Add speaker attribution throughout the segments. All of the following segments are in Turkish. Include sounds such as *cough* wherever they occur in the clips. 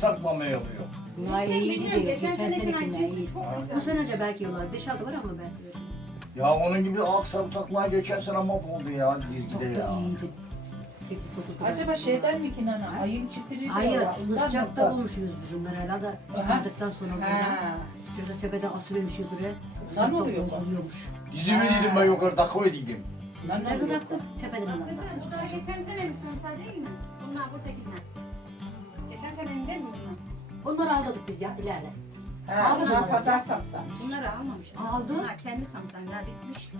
Speaker 1: saklamaya alıyor.
Speaker 2: Bunlar iyi gidiyor.
Speaker 3: geçen
Speaker 2: Geçen
Speaker 3: senekinden
Speaker 2: iyi.
Speaker 3: çok.
Speaker 2: Bu sene de belki yollar. 5-6 var ama belki öyle.
Speaker 1: Ya onun gibi aksa takmaya geçen sene mahvoldu ya
Speaker 2: Çok
Speaker 1: dizgide
Speaker 2: da
Speaker 1: ya.
Speaker 2: iyiydi. 8-9 kadar.
Speaker 4: Acaba şeyden mi ki nana? Ayın çitiri
Speaker 2: Hayır,
Speaker 4: diyorlar, ondan mı
Speaker 2: ıscakta
Speaker 4: da?
Speaker 2: olmuşuz biz bunları herhalde çıkardıktan sonra burada.
Speaker 4: Ha.
Speaker 2: Şurada sepete asılıyormuş yukarı.
Speaker 4: Oluyor bu.
Speaker 2: bozuluyormuş.
Speaker 1: Dizimi dedim ben yukarıda koydum.
Speaker 4: Lan
Speaker 2: Nerede
Speaker 4: oluyor.
Speaker 2: bıraktık? Sepetin
Speaker 3: Bu
Speaker 2: yanında.
Speaker 3: da geçen sene mi samsa değil mi? Bunlar buradakiler. Geçen senenin değil mi bunlar?
Speaker 2: Onları aldık biz ya ileride.
Speaker 4: Ha,
Speaker 2: Aldın
Speaker 4: ha,
Speaker 2: mı?
Speaker 4: pazar samsan.
Speaker 3: Bunları almamış.
Speaker 2: Aldı.
Speaker 3: Bunlar kendi samsanlar bitmiş.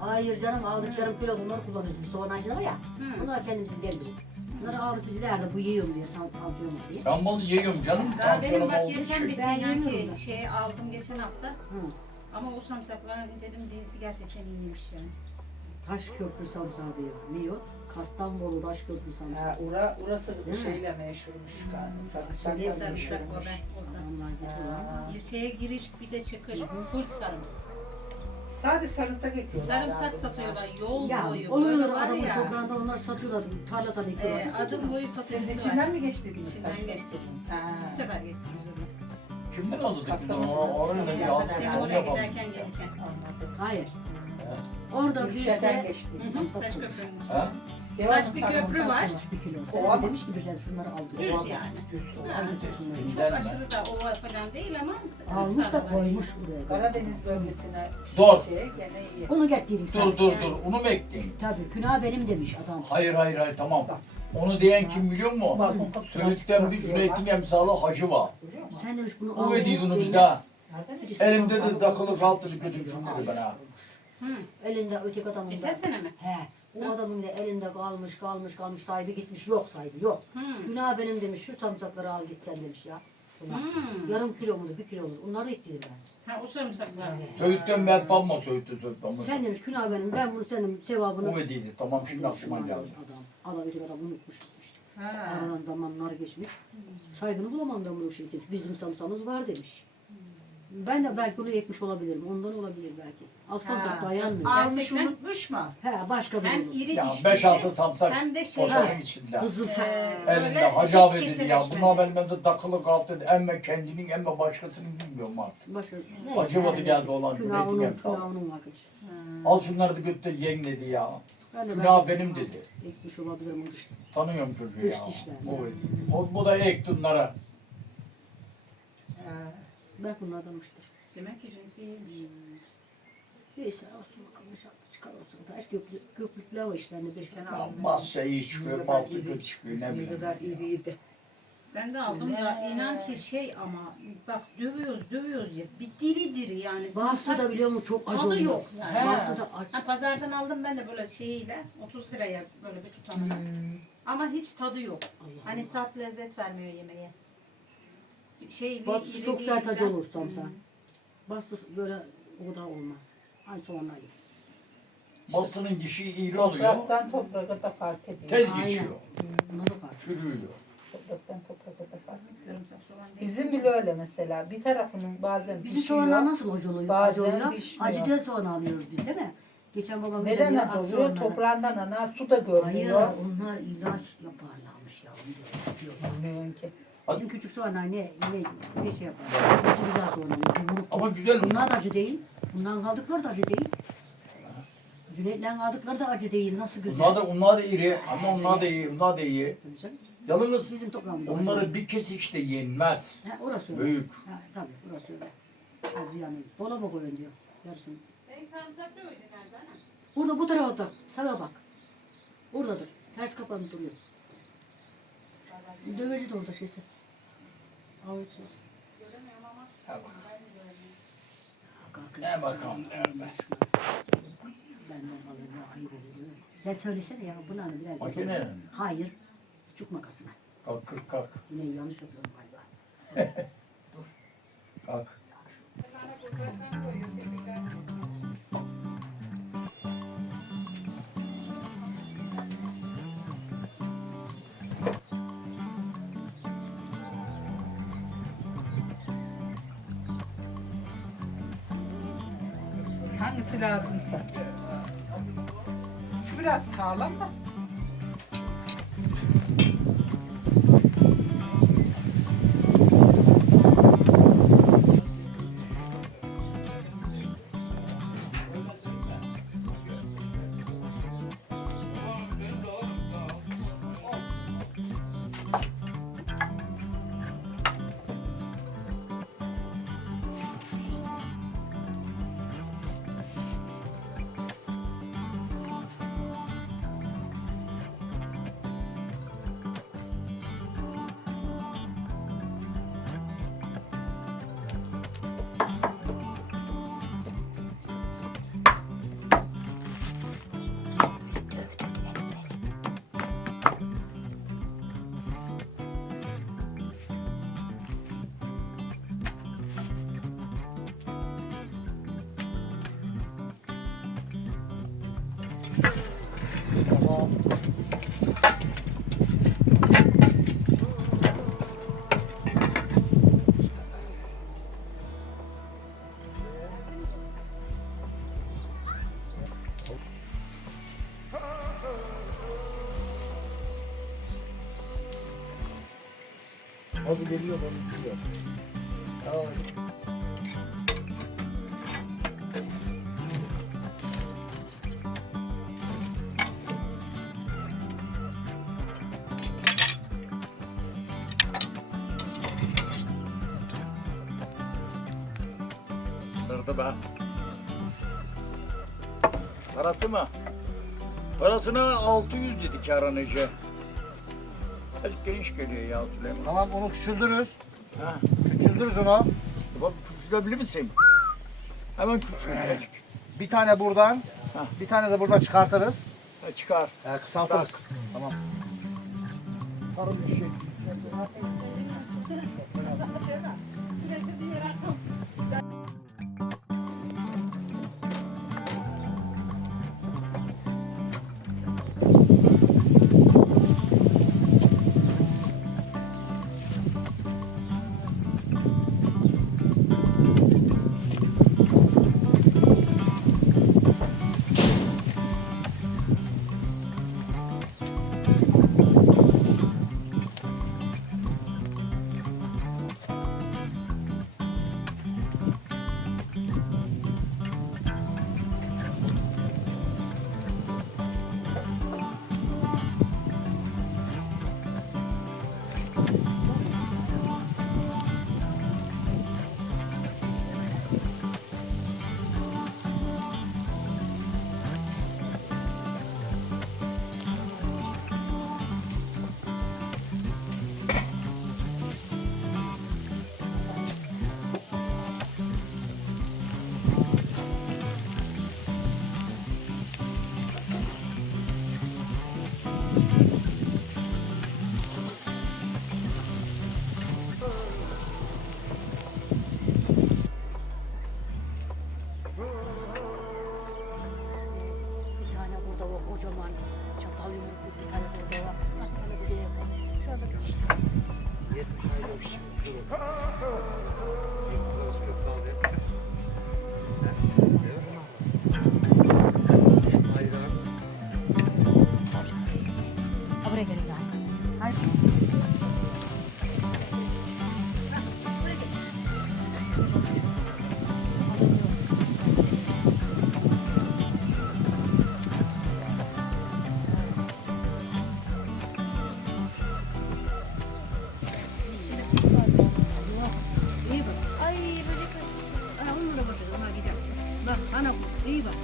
Speaker 2: Hayır canım aldık yarım kilo bunları kullanıyoruz biz. Soğan acılı var ya.
Speaker 3: Hı.
Speaker 2: Bunlar kendimizin bizim. Bunları aldık biz ileride bu yiyorum diye san alıyormuş diye.
Speaker 1: Ben balı yiyorum canım.
Speaker 3: Daha benim
Speaker 1: Tansiyonum
Speaker 3: bak geçen bir
Speaker 2: Ben yemiyorum da.
Speaker 3: ki şey aldım geçen hafta.
Speaker 2: Hı.
Speaker 3: Ama o samsakların dedim cinsi gerçekten iyiymiş yani.
Speaker 2: Taş köprü samsağı diyor. Ne o? Kastamonu taş köprü
Speaker 4: Ha, ura, orası
Speaker 2: Değil mi?
Speaker 4: şeyle meşhurmuş galiba.
Speaker 3: Ne
Speaker 4: Sarımsakla
Speaker 3: sarımsak o
Speaker 4: meşhurmuş.
Speaker 3: ben orada.
Speaker 2: Adamlar getiriyorlar.
Speaker 4: Ha.
Speaker 3: İlçeye giriş bir de çıkış. Full sarımsak.
Speaker 4: Sadece sarımsak ekiyorlar.
Speaker 3: Sarımsak
Speaker 4: herhalde.
Speaker 3: satıyorlar yol
Speaker 2: Ya
Speaker 3: boyu. Böyle var
Speaker 2: adamın
Speaker 3: ya.
Speaker 2: toprağında onlar satıyorlar. Tarla tarla
Speaker 3: E,
Speaker 2: ekiyorlar.
Speaker 3: adım boyu
Speaker 4: Siz
Speaker 3: satıcısı
Speaker 4: içinden mi geçtiniz?
Speaker 3: İçinden geçtik.
Speaker 4: Ha.
Speaker 3: Bir sefer geçtik.
Speaker 1: Kimden aldı dedin
Speaker 4: Kastamonu.
Speaker 1: onu? Oraya da bir
Speaker 4: Seni
Speaker 1: altı
Speaker 3: oraya
Speaker 1: yapalım.
Speaker 3: giderken gelirken.
Speaker 4: Anladım.
Speaker 2: Hayır. Orada bir
Speaker 4: İlçeden
Speaker 2: şey
Speaker 3: hı, Taş köprünün.
Speaker 1: Ha?
Speaker 3: Taş bir köprü var.
Speaker 2: bir.
Speaker 4: Ova
Speaker 2: demiş ki Bircan şunları al diyor.
Speaker 3: Düz yani.
Speaker 4: Düz.
Speaker 3: Ha. Çok
Speaker 1: Güzel
Speaker 3: aşırı da ova falan değil ama
Speaker 2: Almış da koymuş buraya.
Speaker 4: Karadeniz bölgesine
Speaker 1: Dur.
Speaker 4: şeye gene iyi.
Speaker 2: Onu getirdik sen.
Speaker 1: Dur dur dur. Onu mu?
Speaker 2: Tabii günah benim demiş adam.
Speaker 1: Hayır hayır hayır tamam. Onu diyen kim biliyor
Speaker 4: kapısını
Speaker 1: Söğüt'ten bir Cüneyt'in emsalı hacı var.
Speaker 2: Sen demiş bunu
Speaker 1: O ha.
Speaker 4: Nereden
Speaker 2: Birisi
Speaker 1: Elimde de takılı kaldı
Speaker 2: almış,
Speaker 1: götür şunu dedi bana.
Speaker 3: Hı.
Speaker 2: Elinde öteki adamın da.
Speaker 3: Geçen sene mi?
Speaker 2: He. O adamın da elinde kalmış kalmış kalmış sahibi gitmiş yok sahibi yok.
Speaker 3: Hı.
Speaker 2: Günah benim demiş şu samsakları al git sen demiş ya. Bunlar.
Speaker 3: Hı.
Speaker 2: Yarım kilo mu bir kilo mu? Onları ekledim ben.
Speaker 3: Ha o sarımsaklar.
Speaker 1: Söğüt'ten ben yapma Söğüt'te Söğüt'ten.
Speaker 2: Sen demiş günah benim ben bunu senin sevabını.
Speaker 1: O verdiydi. Tamam şimdi aklıma geldi.
Speaker 2: Adam, adam öteki adam unutmuş gitmiş.
Speaker 4: Ha.
Speaker 2: Aradan zamanlar geçmiş. Saygını bulamam ben bunu demiş. Bizim samsamız var demiş. Ben de belki bunu ekmiş olabilirim. Ondan olabilir belki. Aksamsak
Speaker 4: Ha,
Speaker 2: dayanmıyor.
Speaker 4: Almış
Speaker 3: Gerçekten-
Speaker 4: unutmuş mu?
Speaker 2: He başka bir
Speaker 3: Hem
Speaker 2: olur.
Speaker 3: iri
Speaker 1: Ya
Speaker 3: dişli
Speaker 1: 5-6 samsak
Speaker 3: hem de şey
Speaker 1: poşetin içinde.
Speaker 2: Kızıl sak.
Speaker 3: Ee,
Speaker 1: Elinde
Speaker 3: böyle
Speaker 1: hacı
Speaker 3: hiç
Speaker 1: abi dedi ya
Speaker 3: kesinleşmedi.
Speaker 1: bunlar benim evde takılı dedi. Emme kendinin emme başkasının bilmiyorum artık.
Speaker 2: Başka
Speaker 1: Acımadı geldi olan
Speaker 2: Günah
Speaker 1: Cüneyt'in
Speaker 2: onun, günah onun arkadaş.
Speaker 1: Al şunları da götür yeng dedi ya.
Speaker 2: Ben de
Speaker 1: Günah
Speaker 2: belki
Speaker 1: benim dedi.
Speaker 2: Ekmiş olabilirim o dışta.
Speaker 1: Tanıyorum çocuğu
Speaker 2: Dış
Speaker 1: ya.
Speaker 2: dişler.
Speaker 1: O, o, bu da ekti bunlara.
Speaker 4: Ha.
Speaker 2: Belki bunlar adamıştır.
Speaker 3: Demek ki cinsi iyiymiş.
Speaker 2: Neyse olsun bakalım inşallah çıkar olsun. Taş göklü, göklükler var işlerinde bir şey.
Speaker 1: Ya bas şeyi çıkıyor, baltı kötü çıkıyor ne
Speaker 4: Ne
Speaker 1: bileyim.
Speaker 4: kadar iriydi.
Speaker 3: Ben de aldım ya inan ki şey ama bak dövüyoruz dövüyoruz ya bir diri diri yani.
Speaker 2: Bazısı da biliyor musun çok acı
Speaker 3: tadı
Speaker 2: oluyor.
Speaker 3: yok yani.
Speaker 2: Bazısı da acı.
Speaker 3: Ha, pazardan aldım ben de böyle şeyiyle 30 liraya böyle bir tutamda. Ama hiç tadı yok.
Speaker 2: Allah
Speaker 3: Hani tat lezzet vermiyor yemeğe. Şey bir iri
Speaker 2: çok
Speaker 3: bir
Speaker 2: sert acı olur samsa. Bazısı böyle o da olmaz. Ay soğanlar iyi.
Speaker 1: Basının dişi iri oluyor,
Speaker 4: Topraktan toprağa da fark ediyor.
Speaker 1: tez
Speaker 2: Aynen.
Speaker 1: geçiyor,
Speaker 2: da var.
Speaker 1: çürüyor.
Speaker 4: Topraktan toprağa da fark ediyor.
Speaker 3: Sarımsak soğan değil.
Speaker 4: Bizim bile öyle mesela. Bir tarafının bazen
Speaker 2: Bizim
Speaker 4: pişiyor.
Speaker 2: soğanlar nasıl acı oluyor?
Speaker 4: Bazen
Speaker 2: acı oluyor.
Speaker 4: pişmiyor.
Speaker 2: Acı değil soğan alıyoruz biz değil mi? Geçen babam bize
Speaker 4: Neden
Speaker 2: diyor,
Speaker 4: acı
Speaker 2: "Ak
Speaker 4: oluyor?
Speaker 2: soğanları."
Speaker 4: Toprağından ana su da
Speaker 2: Hayır
Speaker 4: görmüyor.
Speaker 2: onlar ilaç yaparlarmış yavrum diyor. diyorlar.
Speaker 4: Bilmiyorum ki.
Speaker 2: Bizim küçük soğanlar ne, ne, ne şey yapar? Nasıl güzel soğan. Yumruk
Speaker 1: Ama güzel
Speaker 2: Bunlar da acı değil. Bundan kaldıkları da acı değil. Cüneyt'le kaldıkları da acı değil. Nasıl güzel.
Speaker 1: Onlar da, onlar da iri ama onlar da iyi, onlar da iyi. Yalnız
Speaker 2: Bizim toprağımızda
Speaker 1: onları bir kesikte yenmez.
Speaker 2: Ha, orası öyle.
Speaker 1: Büyük.
Speaker 2: Ha, tabii orası öyle. Az yani. Dolaba koyun diyor. Yarısını.
Speaker 3: Sen sarımsak ne koyacaksın nereden?
Speaker 2: Burada bu tarafa bak. Sağa bak. Oradadır. Ters kapanıp duruyor. Döveci de orada şeysi. Avuç şeysi.
Speaker 1: Ha bak. Ne bakalım, ne
Speaker 2: mi? Ya söylesene ya. Bunu hani biraz.
Speaker 1: Makine.
Speaker 2: Hayır. Küçük makasına.
Speaker 1: Kalk kırk kalk.
Speaker 2: Yine yanlış yapıyorum galiba. *laughs*
Speaker 1: Kalk.
Speaker 4: Hangisi lazımsa. Şu biraz sağlam da.
Speaker 1: Tadı geliyor onu içiyor. Ya, Nerede be? Parası mı? Parasına 600 dedi karanıcı. Azıcık geniş geliyor ya Süleyman.
Speaker 5: Tamam onu küçüldürürüz.
Speaker 1: Ha,
Speaker 5: Küçüldürürüz onu.
Speaker 1: bak küçülebilir misin? Hemen küçül azıcık.
Speaker 5: Bir tane buradan,
Speaker 1: Hah.
Speaker 5: bir tane de buradan çıkartırız.
Speaker 1: Ha, çıkar.
Speaker 5: Ee, kısaltırız. Tamam.
Speaker 1: Karın bir şey.
Speaker 2: Bir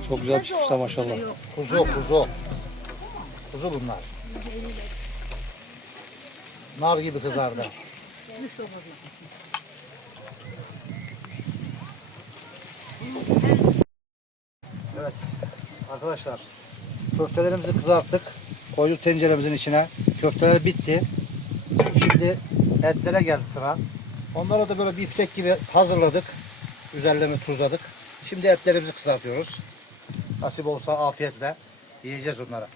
Speaker 5: Çok güzel çıkmışlar maşallah. Kuzu, kuzu. Kuzu bunlar. Nar gibi kızardı. Evet arkadaşlar köftelerimizi kızarttık. Koyduk tenceremizin içine. Köfteler bitti. Şimdi etlere geldi sıra. Onları da böyle biftek gibi hazırladık. Üzerlerini tuzladık. Şimdi etlerimizi kızartıyoruz. Nasip olsa afiyetle yiyeceğiz onları.